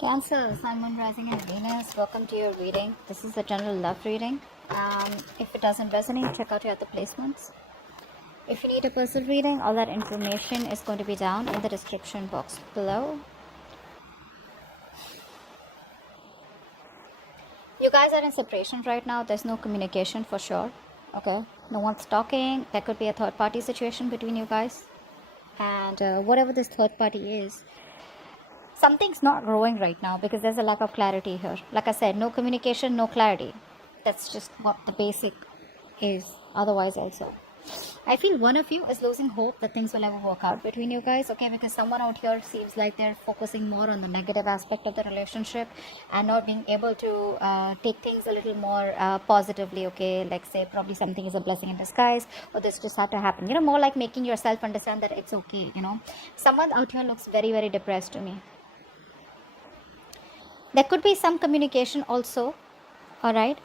Cancer, Sun, Moon, Rising and Venus, welcome to your reading. This is a general love reading. If it doesn't resonate, check out your other placements. If you need a personal reading, all that information is going to be down in the description box below. You guys are in separation right now. There's no communication for sure. Okay, no one's talking. There could be a third party situation between you guys. And whatever this third party is, something's not growing right now because there's a lack of clarity here. Like I said, no communication, no clarity. That's just what the basic is. Otherwise also, I feel one of you is losing hope that things will ever work out between you guys, okay? Because someone out here seems like they're focusing more on the negative aspect of the relationship and not being able to take things a little more positively, okay? Like say probably something is a blessing in disguise, or this just had to happen. You know, more like making yourself understand that it's okay, you know? Someone out here looks very, very depressed to me. There could be some communication also, all right,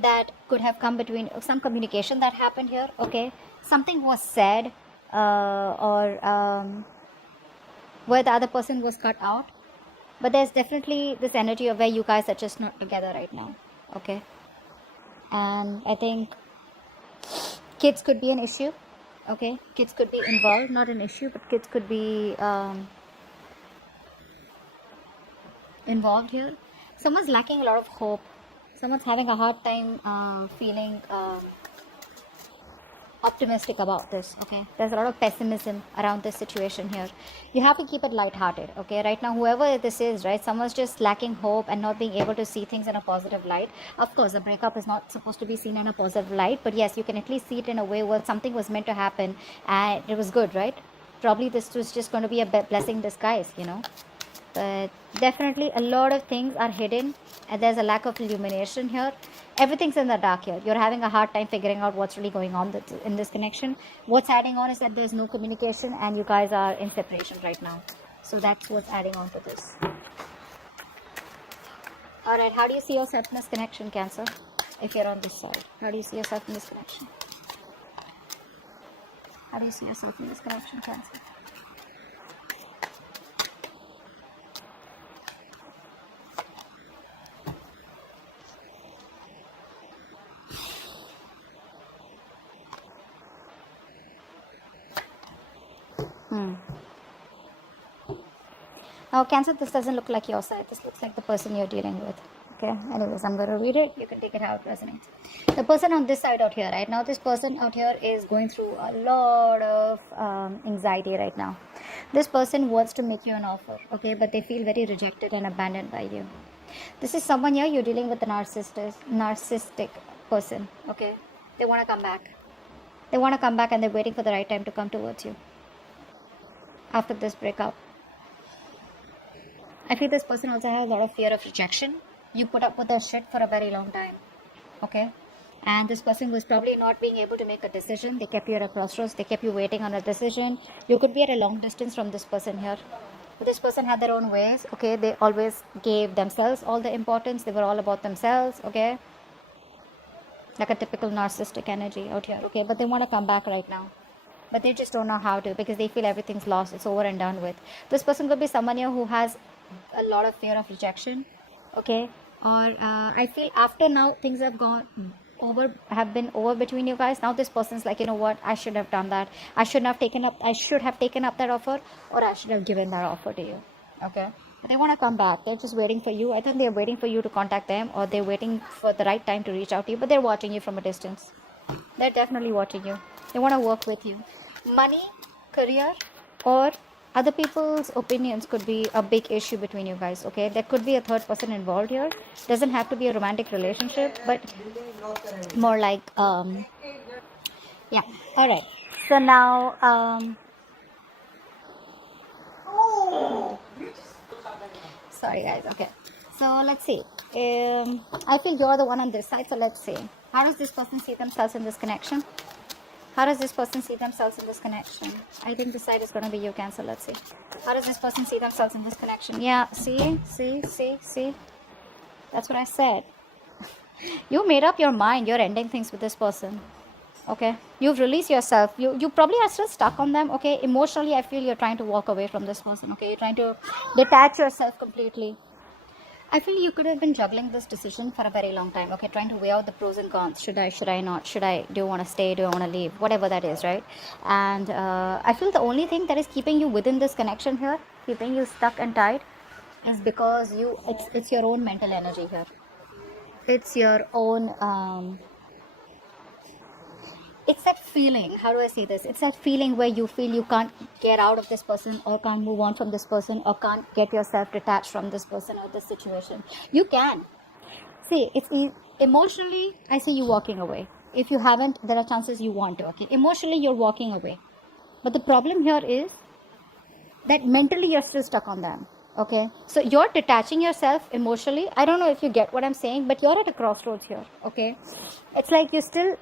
that could have come between, some communication that happened here, okay? Something was said or where the other person was cut out. But there's definitely this energy of where you guys are just not together right now, okay? And I think kids could be an issue, okay? Kids could be involved, not an issue, but kids could be involved here. Someone's lacking a lot of hope. Someone's having a hard time feeling optimistic about this, okay? There's a lot of pessimism around this situation here. You have to keep it lighthearted, okay? Right now, whoever this is, right, someone's just lacking hope and not being able to see things in a positive light. Of course, the breakup is not supposed to be seen in a positive light, but yes, you can at least see it in a way where something was meant to happen and it was good, right? Probably this was just going to be a blessing in disguise, you know? But definitely a lot of things are hidden and there's a lack of illumination here. Everything's in the dark here. You're having a hard time figuring out what's really going on in this connection. What's adding on is that there's no communication and you guys are in separation right now. So that's what's adding on to this. Alright, how do you see yourself in this connection, Cancer? If you're on this side, how do you see yourself in this connection? How do you see yourself in this connection, Cancer? Now, Cancer, this doesn't look like your side. This looks like the person you're dealing with. Okay, anyways, I'm going to read it. You can take it how it resonates. The person on this side out here, right now, this person out here is going through a lot of anxiety right now. This person wants to make you an offer, okay, but they feel very rejected and abandoned by you. This is someone here, you're dealing with a narcissistic person, okay? They want to come back. They want to come back and they're waiting for the right time to come towards you after this breakup. I feel this person also has a lot of fear of rejection. You put up with their shit for a very long time, okay? And this person was probably not being able to make a decision. They kept you at a crossroads. They kept you waiting on a decision. You could be at a long distance from this person here. But this person had their own ways, okay? They always gave themselves all the importance. They were all about themselves, okay? Like a typical narcissistic energy out here, okay? But they want to come back right now. But they just don't know how to because they feel everything's lost. It's over and done with. This person could be someone here who has a lot of fear of rejection, okay? Or I feel after now things have been over between you guys. Now this person's like, you know what, I should have done that. I should have taken up that offer, or I should have given that offer to you, okay? But they want to come back. They're just waiting for you. I think they're waiting for you to contact them, or they're waiting for the right time to reach out to you, but they're watching you from a distance. They're definitely watching you. They want to work with you. Money, career, or other people's opinions could be a big issue between you guys, okay? There could be a third person involved here. Doesn't have to be a romantic relationship, but more like, yeah. All right. So now, sorry guys, okay. So let's see. I feel you're the one on this side, so let's see. How does this person see themselves in this connection? How does this person see themselves in this connection? I think this side is going to be you, Cancer. Let's see. How does this person see themselves in this connection? Yeah, see? That's what I said. You made up your mind. You're ending things with this person. Okay? You've released yourself. You probably are still stuck on them. Okay? Emotionally, I feel you're trying to walk away from this person. Okay? You're trying to detach yourself completely. I feel you could have been juggling this decision for a very long time. Okay, trying to weigh out the pros and cons. Should I not? Do I want to stay? Do I want to leave? Whatever that is, right? And I feel the only thing that is keeping you within this connection here, keeping you stuck and tied, is because it's your own mental energy here. It's your own it's that feeling, how do I say this? It's that feeling where you feel you can't get out of this person, or can't move on from this person, or can't get yourself detached from this person or this situation. You can. See, emotionally, I see you walking away. If you haven't, there are chances you want to, okay? Emotionally, you're walking away. But the problem here is that mentally you're still stuck on them, okay? So you're detaching yourself emotionally. I don't know if you get what I'm saying, but you're at a crossroads here, okay? It's like you still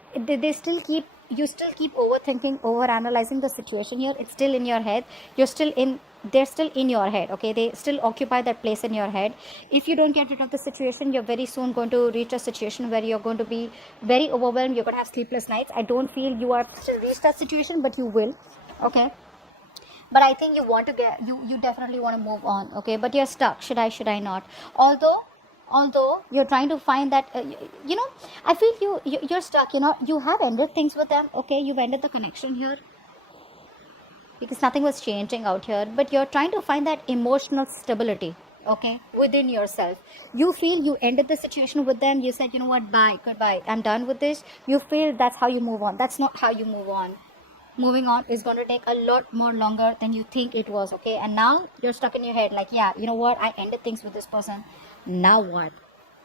keep overthinking, overanalyzing the situation here. It's still in your head. They're still in your head, okay? They still occupy that place in your head. If you don't get rid of the situation, you're very soon going to reach a situation where you're going to be very overwhelmed. You're going to have sleepless nights. I don't feel you are still reached that situation, but you will, okay? But I think you definitely want to move on, okay? But you're stuck. Should I not? Although you're trying to find that, I feel you're stuck. You have ended things with them, okay? You've ended the connection here because nothing was changing out here. But you're trying to find that emotional stability, okay, within yourself. You feel you ended the situation with them. You said, you know what, bye, goodbye, I'm done with this. You feel that's how you move on. That's not how you move on. Moving on is going to take a lot more longer than you think it was, okay? And now you're stuck in your head like, yeah, you know what, I ended things with this person. Now what?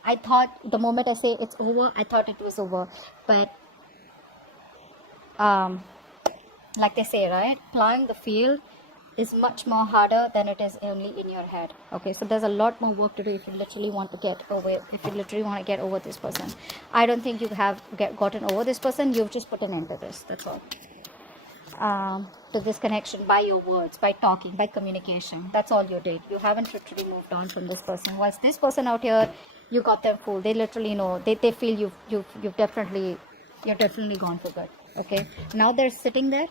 I thought the moment I say it's over, I thought it was over. But like they say, right, plowing the field is much more harder than it is only in your head, okay? So there's a lot more work to do if you literally want to get over this person. I don't think you have gotten over this person. You've just put an end to this, that's all. To this connection by your words, by talking, by communication. That's all you did. You haven't literally moved on from this person. Whilst this person out here, you got them fooled. They literally know. They feel you're definitely gone for good. Okay. Now they're sitting there,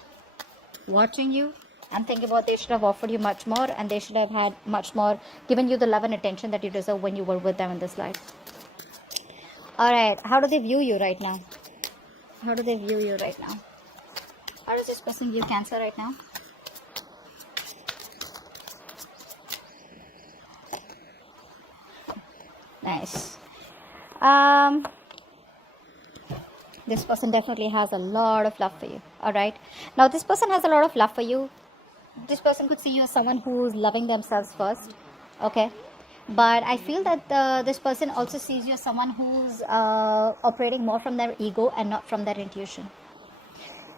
watching you, and thinking about they should have offered you much more, and they should have had much more, given you the love and attention that you deserve when you were with them in this life. All right. How do they view you right now? How do they view you right now? How does this person view Cancer right now? Nice. This person definitely has a lot of love for you. Alright. Now this person has a lot of love for you. This person could see you as someone who's loving themselves first. Okay. But I feel that this person also sees you as someone who's operating more from their ego and not from their intuition.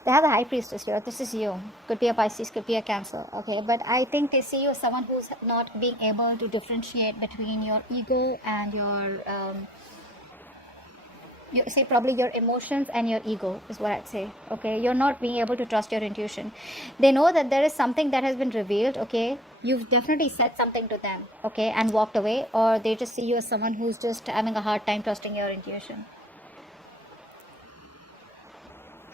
They have a high priestess here. This is you. Could be a Pisces, could be a Cancer. Okay, but I think they see you as someone who's not being able to differentiate between your ego and probably your emotions and your ego is what I'd say. Okay, you're not being able to trust your intuition. They know that there is something that has been revealed. Okay, you've definitely said something to them. Okay, and walked away, or they just see you as someone who's just having a hard time trusting your intuition.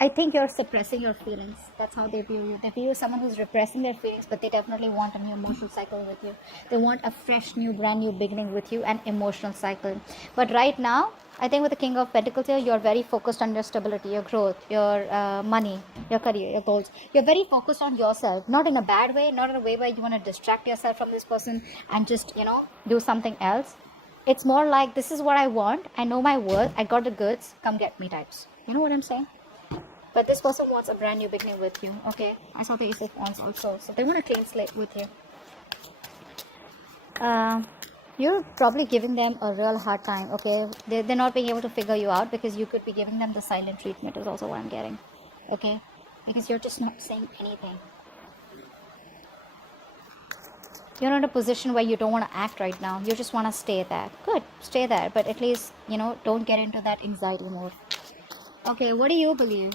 I think you're suppressing your feelings. That's how they view you. They view you as someone who's repressing their feelings, but they definitely want a new emotional cycle with you. They want a fresh, new, brand new beginning with you, an emotional cycle. But right now, I think with the King of Pentacles here, you're very focused on your stability, your growth, your money, your career, your goals. You're very focused on yourself, not in a bad way, not in a way where you want to distract yourself from this person and just, do something else. It's more like, this is what I want. I know my worth. I got the goods. Come get me types. You know what I'm saying? But this person wants a brand new beginning with you, okay? I saw the Ace of Wands also. So they want a clean slate with you. You're probably giving them a real hard time, okay? They're not being able to figure you out because you could be giving them the silent treatment is also what I'm getting, okay? Because you're just not saying anything. You're in a position where you don't want to act right now. You just want to stay there. Good, stay there. But at least, don't get into that anxiety mode. Okay, what do you believe?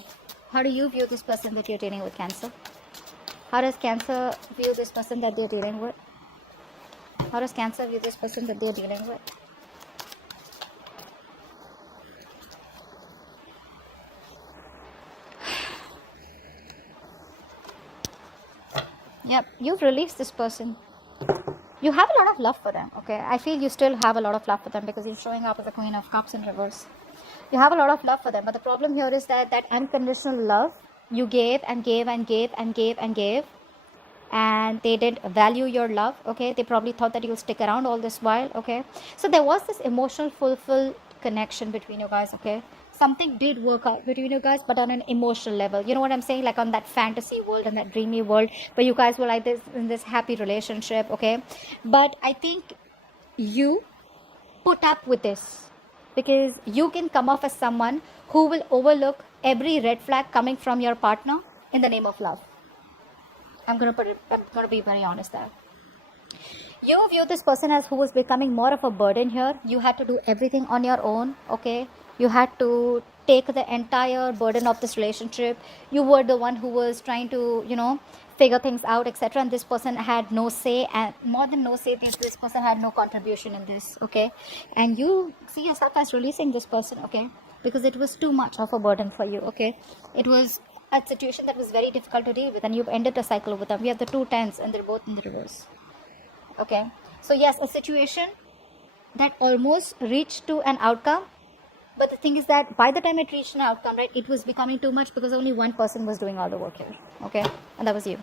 How do you view this person that you're dealing with, Cancer? How does Cancer view this person that they're dealing with? How does Cancer view this person that they're dealing with? Yep, you've released this person. You have a lot of love for them, okay? I feel you still have a lot of love for them because you're showing up as the Queen of Cups in reverse. You have a lot of love for them, but the problem here is that that unconditional love you gave and gave and gave and gave and gave, and they didn't value your love, okay? They probably thought that you'll stick around all this while, okay? So there was this emotional fulfilled connection between you guys, okay? Something did work out between you guys, but on an emotional level. You know what I'm saying? Like on that fantasy world and that dreamy world where you guys were like this in this happy relationship, okay? But I think you put up with this because you can come off as someone who will overlook every red flag coming from your partner in the name of love. I'm gonna be very honest there. You view this person as who was becoming more of a burden here. You had to do everything on your own, okay? You had to take the entire burden of this relationship. You were the one who was trying to, you know, figure things out, etc. And this person had no say, and more than no say, this person had no contribution in this, okay? And you see yourself as releasing this person, okay? Because it was too much of a burden for you, okay? It was a situation that was very difficult to deal with, and you've ended the cycle with them. We have the 2 tens and they're both in the reverse, okay? So yes, a situation that almost reached to an outcome, but the thing is that by the time it reached an outcome, right, it was becoming too much because only one person was doing all the work here, okay? And that was you.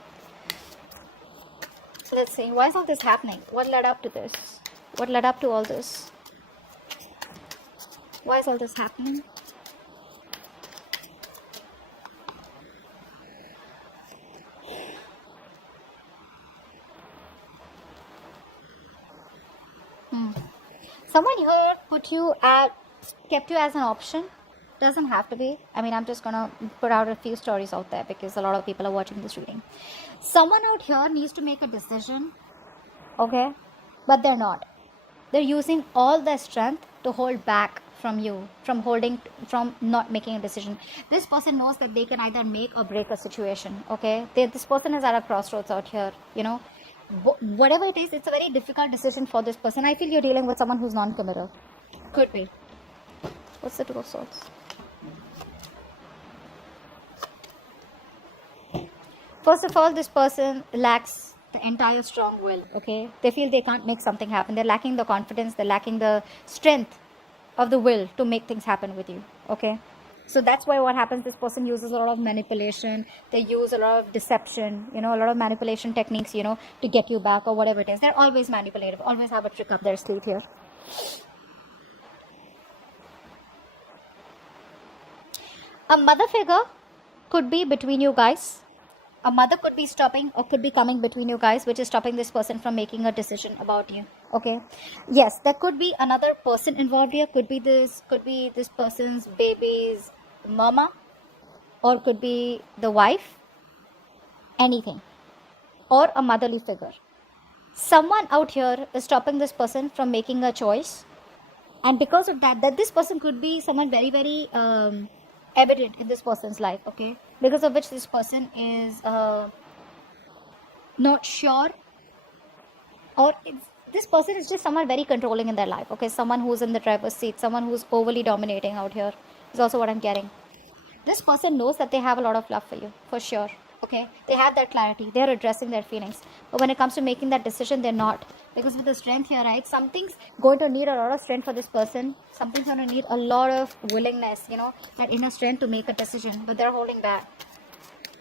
So let's see, why is all this happening? What led up to this? What led up to all this? Why is all this happening? Someone here kept you as an option. Doesn't have to be. I mean, I'm just gonna put out a few stories out there because a lot of people are watching this reading. Someone out here needs to make a decision, okay? But they're not. They're using all their strength to hold back from you, from not making a decision. This person knows that they can either make or break a situation, okay? This person is at a crossroads out here, you know? Whatever it is, it's a very difficult decision for this person. I feel you're dealing with someone who's non-committal. Could be. What's the 2 of Swords? First of all, this person lacks the entire strong will, okay? They feel they can't make something happen. They're lacking the confidence. They're lacking the strength of the will to make things happen with you, okay? So that's why what happens, this person uses a lot of manipulation. They use a lot of deception, you know, a lot of manipulation techniques, you know, to get you back or whatever it is. They're always manipulative, always have a trick up their sleeve here. A mother figure could be between you guys. A mother could be stopping or could be coming between you guys, which is stopping this person from making a decision about you, okay? Yes, there could be another person involved here. Could be this person's baby's mama, or could be the wife, anything, or a motherly figure. Someone out here is stopping this person from making a choice, and because of that this person could be someone very, very evident in this person's life, okay? Because of which this person is not sure, or this person is just someone very controlling in their life, okay? Someone who's in the driver's seat, someone who's overly dominating out here is also what I'm getting. This person knows that they have a lot of love for you, for sure, okay? They have that clarity. They're addressing their feelings. But when it comes to making that decision, they're not. Because with the strength here, right, something's going to need a lot of strength for this person. Something's going to need a lot of willingness, you know, that inner strength to make a decision. But they're holding back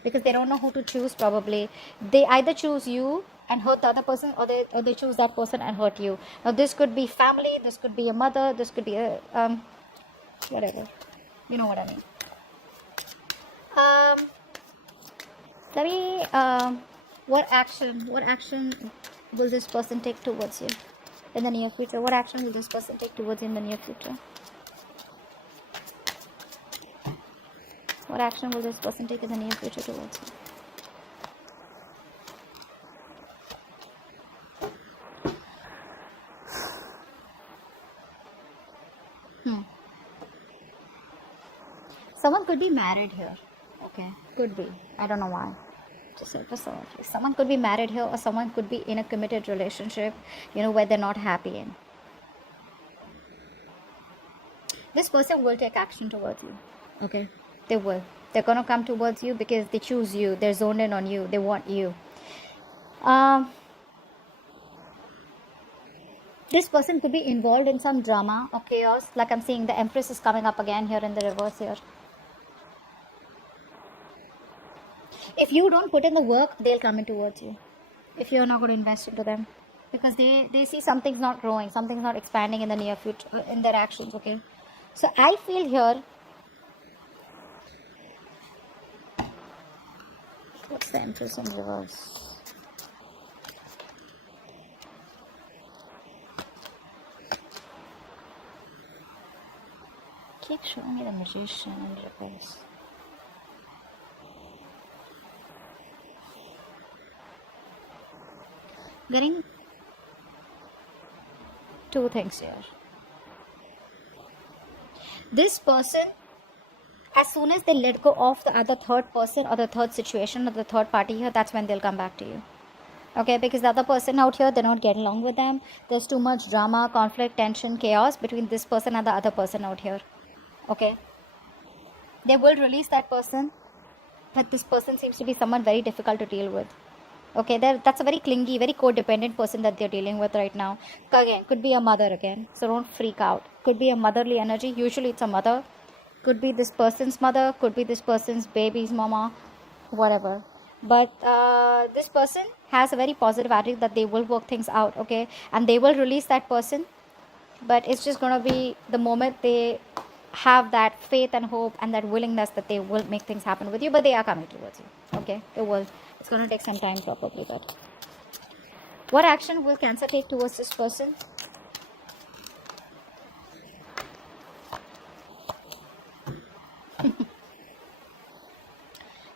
because they don't know who to choose probably. They either choose you and hurt the other person, or they choose that person and hurt you. Now, this could be family. This could be a mother. This could be a, whatever. You know what I mean. Let me, what action will this person take towards you in the near future? What action will this person take towards you in the near future? What action will this person take in the near future towards you? Someone could be married here. Okay, could be. I don't know why. Just for someone. Someone could be married here, or someone could be in a committed relationship, you know, where they're not happy in. This person will take action towards you. Okay, they will. They're gonna come towards you because they choose you. They're zoned in on you. They want you. This person could be involved in some drama or chaos. Like I'm seeing the Empress is coming up again here in the reverse here. If you don't put in the work, they'll come in towards you. If you're not going to invest into them. Because they see something's not growing, something's not expanding in the near future, in their actions, okay? So I feel here, what's the Empress in reverse? Keep showing me the Magician in reverse. Getting two things here. This person, as soon as they let go of the other third person or the third situation or the third party here, that's when they'll come back to you. Okay, because the other person out here, they're not getting along with them. There's too much drama, conflict, tension, chaos between this person and the other person out here. Okay, they will release that person, but this person seems to be someone very difficult to deal with. Okay, that's a very clingy, very codependent person that they're dealing with right now. Again, could be a mother again, so don't freak out. Could be a motherly energy. Usually it's a mother. Could be this person's mother, could be this person's baby's mama, whatever. But this person has a very positive attitude that they will work things out, okay? And they will release that person. But it's just going to be the moment they have that faith and hope and that willingness that they will make things happen with you. But they are coming towards you, okay? They will. It's going to take some time probably. But what action will Cancer take towards this person?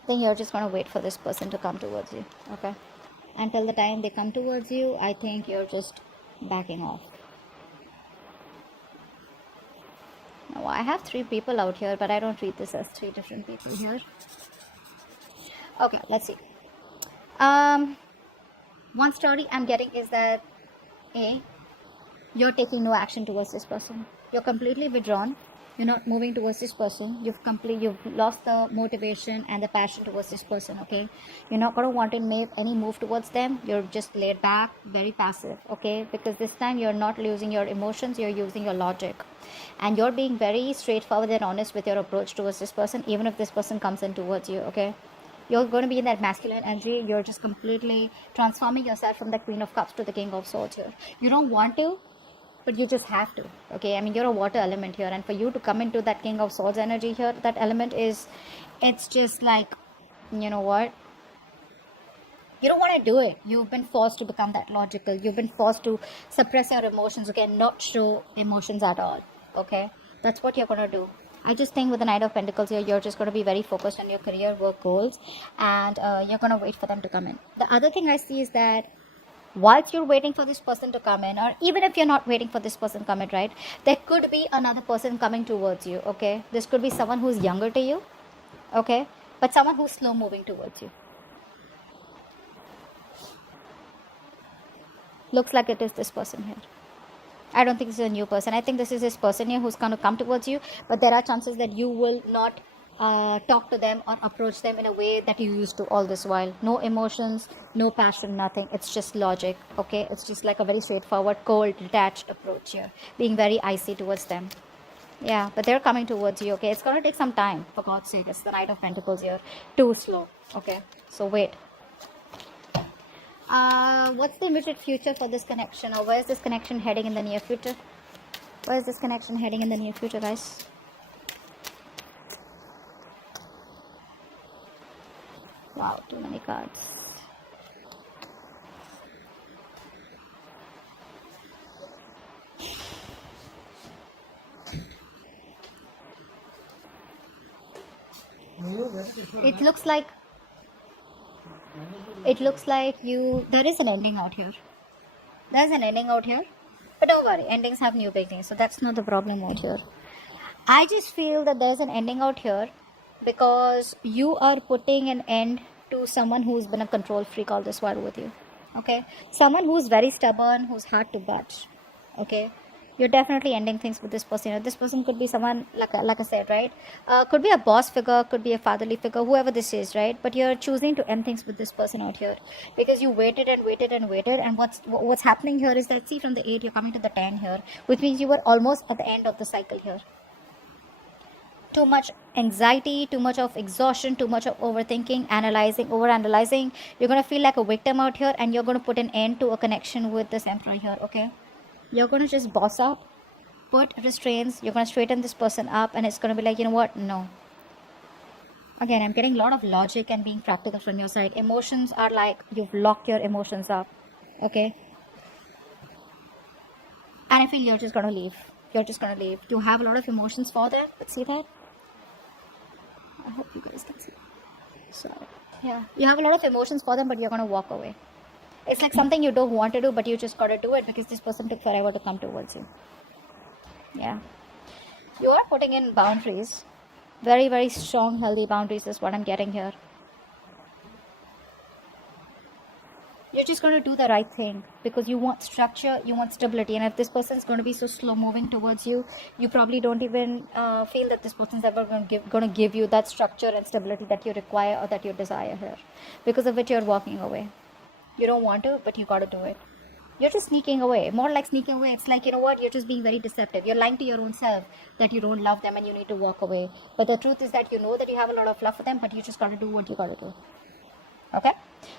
Then you're just going to wait for this person to come towards you, okay? Until the time they come towards you, I think you're just backing off. Now, I have 3 people out here, but I don't treat this as 3 different people here. Okay, let's see. One story I'm getting is that A, you're taking no action towards this person. You're completely withdrawn. You're not moving towards this person. You've lost the motivation and the passion towards this person, okay? You're not going to want to make any move towards them. You're just laid back, very passive, okay? Because this time you're not using your emotions, you're using your logic. And you're being very straightforward and honest with your approach towards this person, even if this person comes in towards you, okay? You're going to be in that masculine energy. You're just completely transforming yourself from the Queen of Cups to the King of Swords here. You don't want to, but you just have to, okay? I mean, you're a water element here, and for you to come into that King of Swords energy here, that element is, it's just like, you know what? You don't want to do it. You've been forced to become that logical. You've been forced to suppress your emotions, okay? Not show emotions at all, okay? That's what you're going to do. I just think with the Knight of Pentacles here, you're just going to be very focused on your career, work goals, and you're going to wait for them to come in. The other thing I see is that whilst you're waiting for this person to come in, or even if you're not waiting for this person to come in, right, there could be another person coming towards you, okay? This could be someone who's younger to you, okay? But someone who's slow moving towards you. Looks like it is this person here. I don't think this is a new person. I think this is this person here who's going to come towards you, but there are chances that you will not talk to them or approach them in a way that you used to all this while. No emotions, no passion, nothing. It's just logic, okay? It's just like a very straightforward, cold, detached approach here, being very icy towards them. Yeah, but they're coming towards you, okay? It's going to take some time, for God's sake. It's the Knight of Pentacles here. Too slow, okay? So wait. What's the immediate future for this connection, or where is this connection heading in the near future? Where is this connection heading in the near future, guys? Wow, too many cards. It looks like there is an ending out here. There's an ending out here. But don't worry, endings have new beginnings, so that's not the problem out here. I just feel that there's an ending out here because you are putting an end to someone who's been a control freak all this while with you. Okay? Someone who's very stubborn, who's hard to budge. Okay? You're definitely ending things with this person. You know, this person could be someone, like I said, right? Could be a boss figure, could be a fatherly figure, whoever this is, right? But you're choosing to end things with this person out here because you waited and waited and waited. And what's happening here is that, see, from the 8, you're coming to the 10 here, which means you were almost at the end of the cycle here. Too much anxiety, too much of exhaustion, too much of overthinking, analyzing, overanalyzing. You're going to feel like a victim out here, and you're going to put an end to a connection with this emperor here, okay? You're going to just boss up, put restraints, you're going to straighten this person up, and it's going to be like, you know what, no. Again, I'm getting a lot of logic and being practical from your side. Emotions are like, you've locked your emotions up, okay? And I feel you're just going to leave. You're just going to leave. You have a lot of emotions for them, but see that? I hope you guys can see. So, yeah. You have a lot of emotions for them, but you're going to walk away. It's like something you don't want to do, but you just got to do it because this person took forever to come towards you. Yeah. You are putting in boundaries. Very, very strong, healthy boundaries is what I'm getting here. You're just going to do the right thing because you want structure, you want stability. And if this person is going to be so slow moving towards you, you probably don't even feel that this person is ever going to give you that structure and stability that you require or that you desire here. Because of which you're walking away. You don't want to, but you got to do it. You're just sneaking away. More like sneaking away. It's like, you know what, you're just being very deceptive. You're lying to your own self that you don't love them and you need to walk away. But the truth is that you know that you have a lot of love for them, but you just got to do what you got to do. Okay,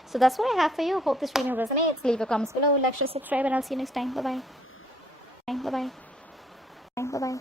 so that's what I have for you. Hope this video resonates. Leave your comments below, like, share, subscribe, and I'll see you next time. Bye bye. Bye bye. Bye bye.